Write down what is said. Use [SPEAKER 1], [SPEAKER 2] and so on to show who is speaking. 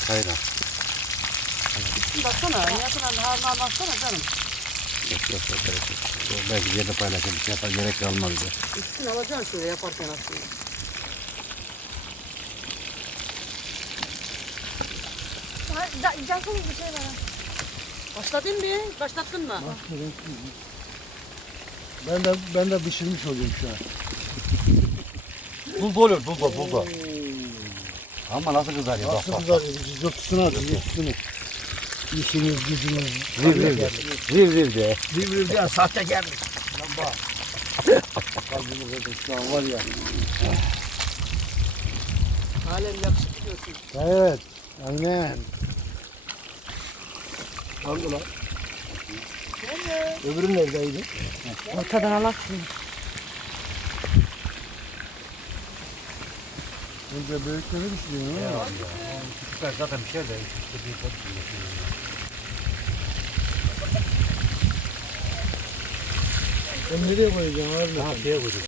[SPEAKER 1] Hayran.
[SPEAKER 2] Baksana, yakından harman baksana canım.
[SPEAKER 1] Yok gerek yok. Belki bir yerde paylaşır bir şey yapar gerek kalmaz bize.
[SPEAKER 2] İkisini alacaksın şöyle yaparken aslında.
[SPEAKER 3] Cansız bir şey var.
[SPEAKER 2] Başladın mı? Başlattın mı?
[SPEAKER 4] Ben de pişirmiş olayım şu an.
[SPEAKER 1] Bul oluyor bul. Ama nasıl kızarıyor bak
[SPEAKER 4] Nasıl
[SPEAKER 1] bak.
[SPEAKER 4] kızarıyor? Cızırtısını atıyor, cızırtısını. İşiniz gücünüz.
[SPEAKER 1] Riv de.
[SPEAKER 4] Rivriv diye sahtekarlık. Lan bak. Kalbimi kırdın şu an var ya.
[SPEAKER 2] Halen yakışıklı diyorsun.
[SPEAKER 4] Evet. Aynen. Hangi lan? Öbürü neredeydi?
[SPEAKER 2] Ortadan alaksın.
[SPEAKER 4] Önce büyükleri düşünüyorum ama.
[SPEAKER 1] Küçükler zaten bir şey de.
[SPEAKER 4] Sen nereye koyacaksın abi?
[SPEAKER 1] Ha şeye koydum.